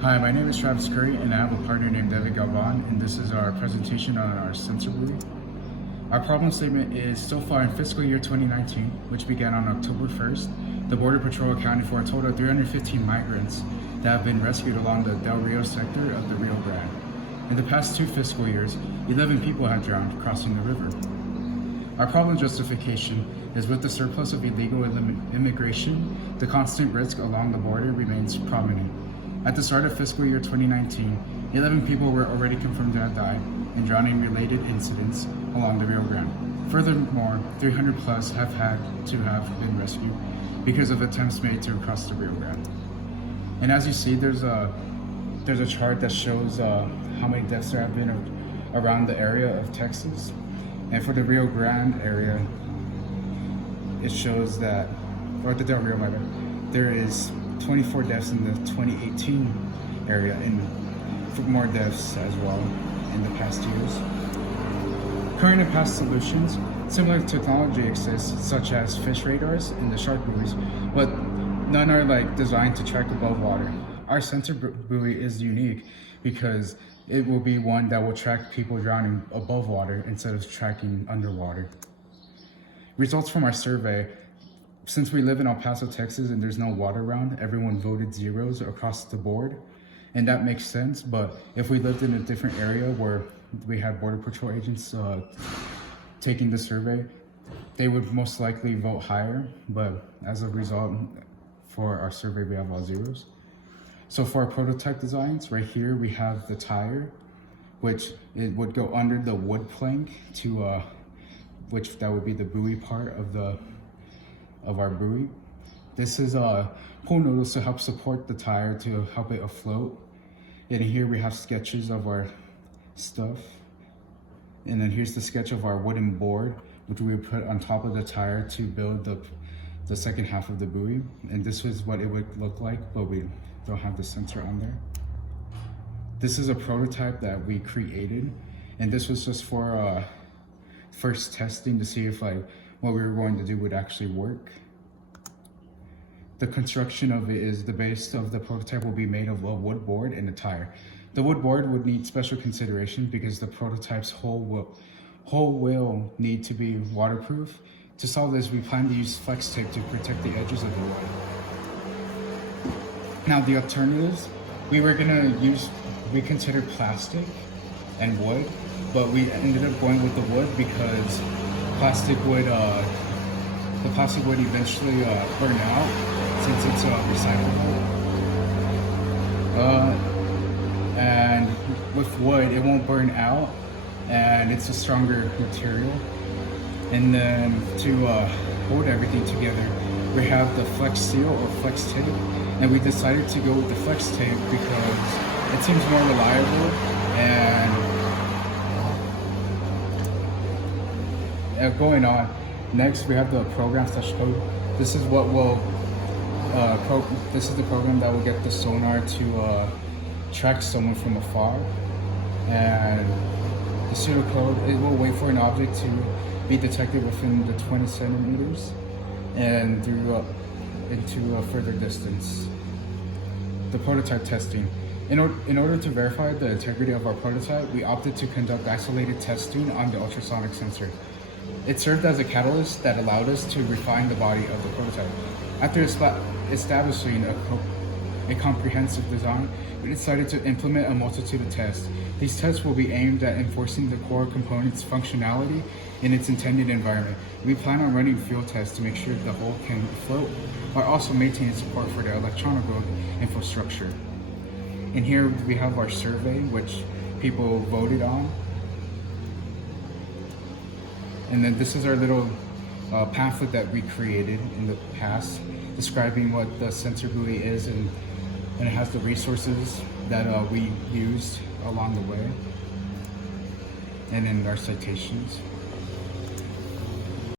Hi, my name is Travis Curry, and I have a partner named David Galvan, and this is our presentation on our sensor buoy. Our problem statement is, so far in fiscal year 2019, which began on October 1st, the Border Patrol accounted for a total of 315 migrants that have been rescued along the Del Rio sector of the Rio Grande. In the past 2 fiscal years, 11 people have drowned crossing the river. Our problem justification is, with the surplus of illegal immigration, the constant risk along the border remains prominent. At the start of fiscal year 2019, 11 people were already confirmed to have died in drowning-related incidents along the Rio Grande. Furthermore, 300 plus have had to have been rescued because of attempts made to cross the Rio Grande. And as you see, there's a chart that shows how many deaths there have been around the area of Texas. And for the Rio Grande area, it shows that, or the Del Rio, my bad, there is 24 deaths in the 2018 area, and for more deaths as well in the past years. Current and past solutions, similar technology exists, such as fish radars and the shark buoys, but none are designed to track above water. Our sensor buoy is unique because it will be one that will track people drowning above water instead of tracking underwater. Results from our survey: since we live in El Paso, Texas, and there's no water around, everyone voted zeros across the board. And that makes sense, but if we lived in a different area where we had Border Patrol agents taking the survey, they would most likely vote higher. But as a result, for our survey, we have all zeros. So for our prototype designs, right here, we have the tire, which it would go under the wood plank to, which that would be the buoy part of our buoy. This is pool noodles to help support the tire to help it afloat. And here we have sketches of our stuff. And then here's the sketch of our wooden board, which we would put on top of the tire to build the second half of the buoy. And this was what it would look like, but we don't have the sensor on there. This is a prototype that we created, and this was just for first testing to see if what we were going to do would actually work. The construction of it is, the base of the prototype will be made of a wood board and a tire. The wood board would need special consideration because the prototype's hull will need to be waterproof. To solve this, we plan to use flex tape to protect the edges of the wood. Now the alternatives, we considered plastic and wood, but we ended up going with the wood because the plastic would eventually burn out since it's recyclable. And with wood, it won't burn out, and it's a stronger material. And then to hold everything together, we have the flex seal or flex tape, and we decided to go with the flex tape because it seems more reliable. And going on, next we have the program/code. This is what will this is the program that will get the sonar to track someone from afar. And the serial code, it will wait for an object to be detected within the 20 centimeters and through into a further distance. The prototype testing. In order to verify the integrity of our prototype, we opted to conduct isolated testing on the ultrasonic sensor. It served as a catalyst that allowed us to refine the body of the prototype. After establishing a comprehensive design, we decided to implement a multitude of tests. These tests will be aimed at enforcing the core component's functionality in its intended environment. We plan on running field tests to make sure the hull can float, while also maintaining support for the electronic infrastructure. And here we have our survey, which people voted on. And then this is our little pamphlet that we created in the past, describing what the sensor buoy is, and it has the resources that we used along the way, and then our citations.